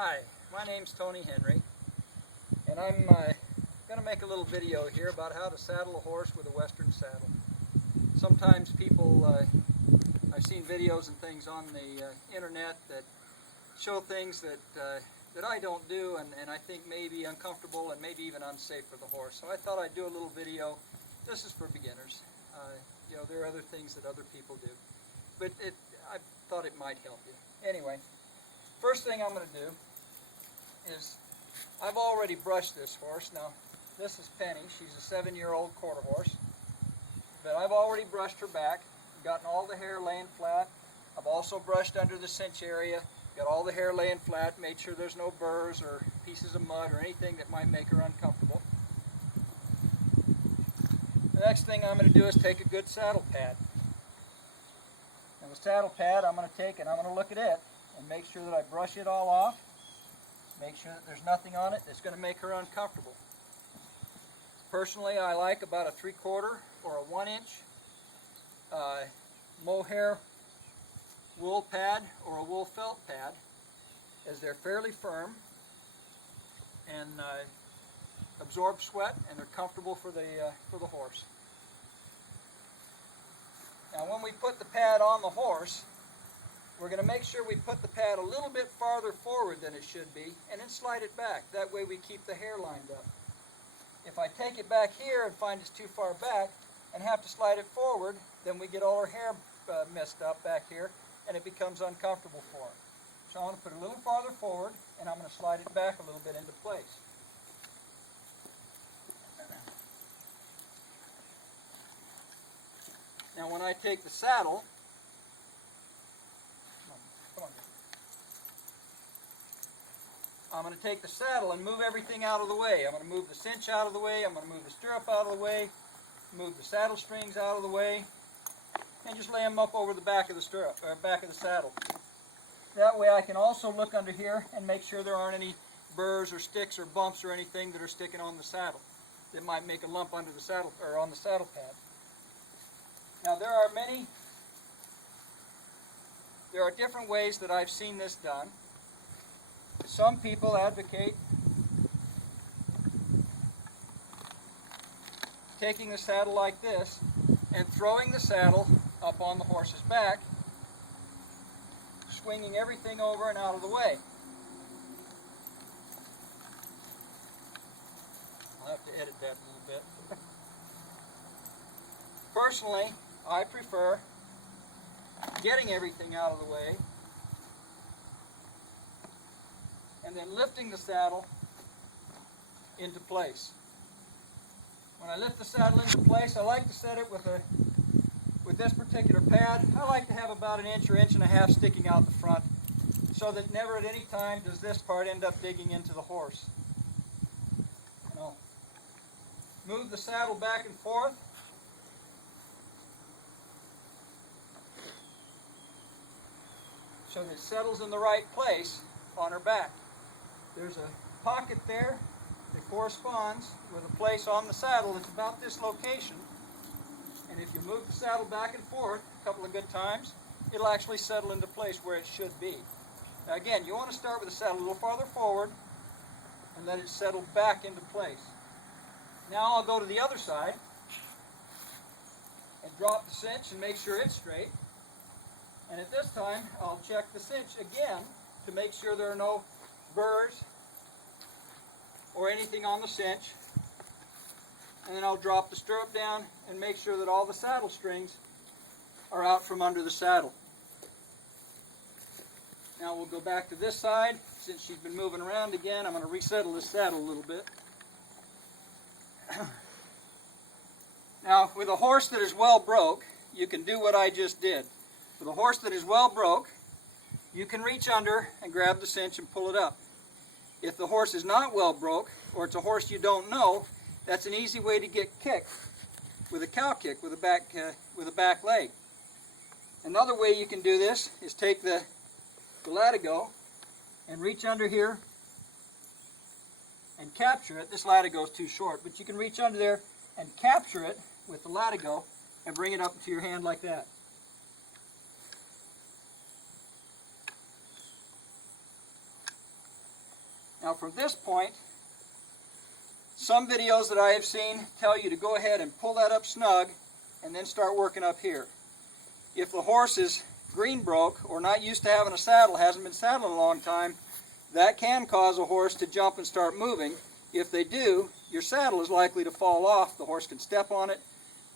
Hi, my name's Tony Henry, and I'm going to make a little video here about how to saddle a horse with a Western saddle. Sometimes people, I've seen videos and things on the internet that show things that I don't do and I think may be uncomfortable and maybe even unsafe for the horse. So I thought I'd do a little video. This is for beginners. You know, there are other things that other people do, but I thought it might help you. Anyway, first thing I'm going to do is I've already brushed this horse. Now, this is Penny. She's a 7-year-old quarter horse, but I've already brushed her back, gotten all the hair laying flat. I've also brushed under the cinch area, got all the hair laying flat, made sure there's no burrs or pieces of mud or anything that might make her uncomfortable. The next thing I'm going to do is take a good saddle pad. Now the saddle pad I'm going to take and I'm going to look at it and make sure that I brush it all off. Make sure that there's nothing on it that's going to make her uncomfortable. Personally, I like about a 3/4 or a 1-inch mohair wool pad or a wool felt pad, as they're fairly firm and absorb sweat and they're comfortable for the horse. Now, when we put the pad on the horse, we're going to make sure we put the pad a little bit farther forward than it should be and then slide it back. That way we keep the hair lined up. If I take it back here and find it's too far back and have to slide it forward, then we get all our hair messed up back here and it becomes uncomfortable for her. So I'm going to put it a little farther forward and I'm going to slide it back a little bit into place. Now when I take the saddle, I'm going to take the saddle and move everything out of the way. I'm going to move the cinch out of the way, I'm going to move the stirrup out of the way, move the saddle strings out of the way, and just lay them up over the back of the stirrup, or back of the saddle. That way I can also look under here and make sure there aren't any burrs or sticks or bumps or anything that are sticking on the saddle that might make a lump under the saddle or on the saddle pad. Now there are different ways that I've seen this done. Some people advocate taking the saddle like this and throwing the saddle up on the horse's back, swinging everything over and out of the way. I'll have to edit that a little bit. Personally, I prefer getting everything out of the way and then lifting the saddle into place. When I lift the saddle into place, I like to set it with this particular pad. I like to have about 1 inch or 1.5 inches sticking out the front, so that never at any time does this part end up digging into the horse. Now, move the saddle back and forth. So that it settles in the right place on her back. There's a pocket there that corresponds with a place on the saddle that's about this location. And if you move the saddle back and forth a couple of good times, it'll actually settle into place where it should be. Now again, you want to start with the saddle a little farther forward and let it settle back into place. Now I'll go to the other side and drop the cinch and make sure it's straight. And at this time, I'll check the cinch again to make sure there are no burrs or anything on the cinch. And then I'll drop the stirrup down and make sure that all the saddle strings are out from under the saddle. Now we'll go back to this side. Since she's been moving around again, I'm going to resettle this saddle a little bit. Now, with a horse that is well broke, you can do what I just did. With a horse that is well broke, you can reach under and grab the cinch and pull it up. If the horse is not well broke, or it's a horse you don't know, that's an easy way to get kicked with a cow kick with a back leg. Another way you can do this is take the latigo and reach under here and capture it. This latigo is too short, but you can reach under there and capture it with the latigo and bring it up into your hand like that. Now from this point, some videos that I have seen tell you to go ahead and pull that up snug and then start working up here. If the horse is green broke or not used to having a saddle, hasn't been saddled in a long time, that can cause a horse to jump and start moving. If they do, your saddle is likely to fall off. The horse can step on it.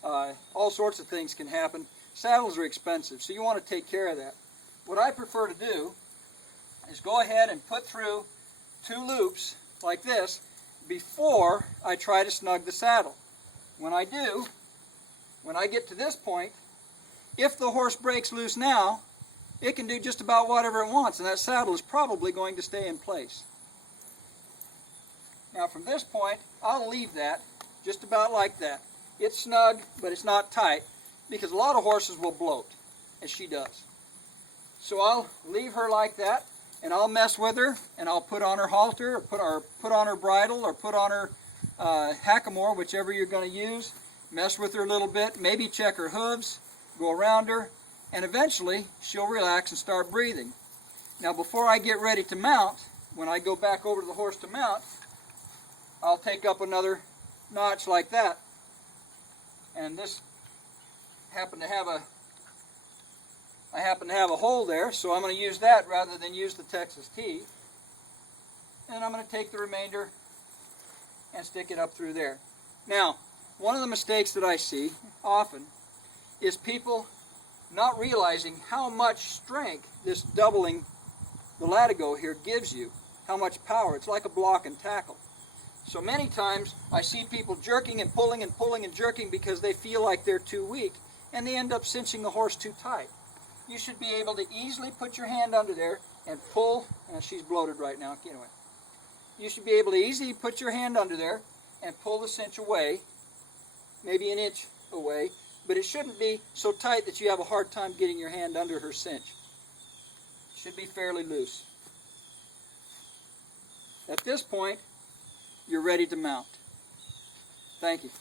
All sorts of things can happen. Saddles are expensive, so you want to take care of that. What I prefer to do is go ahead and put through 2 loops like this before I try to snug the saddle. When I do, when I get to this point, if the horse breaks loose now, it can do just about whatever it wants, and that saddle is probably going to stay in place. Now from this point, I'll leave that just about like that. It's snug, but it's not tight, because a lot of horses will bloat, as she does. So I'll leave her like that, and I'll mess with her, and I'll put on her halter, or put on her bridle, or put on her hackamore, whichever you're going to use. Mess with her a little bit, maybe check her hooves, go around her, and eventually she'll relax and start breathing. Now before I get ready to mount, when I go back over to the horse to mount, I'll take up another notch like that. And this I happen to have a hole there, so I'm going to use that rather than use the Texas T. And I'm going to take the remainder and stick it up through there. Now, one of the mistakes that I see often is people not realizing how much strength this doubling the latigo here gives you, how much power. It's like a block and tackle. So many times I see people jerking and pulling and pulling and jerking because they feel like they're too weak, and they end up cinching the horse too tight. You should be able to easily put your hand under there and pull. She's bloated right now. Anyway, you should be able to easily put your hand under there and pull the cinch away, maybe an inch away, but it shouldn't be so tight that you have a hard time getting your hand under her cinch. It should be fairly loose. At this point, you're ready to mount. Thank you.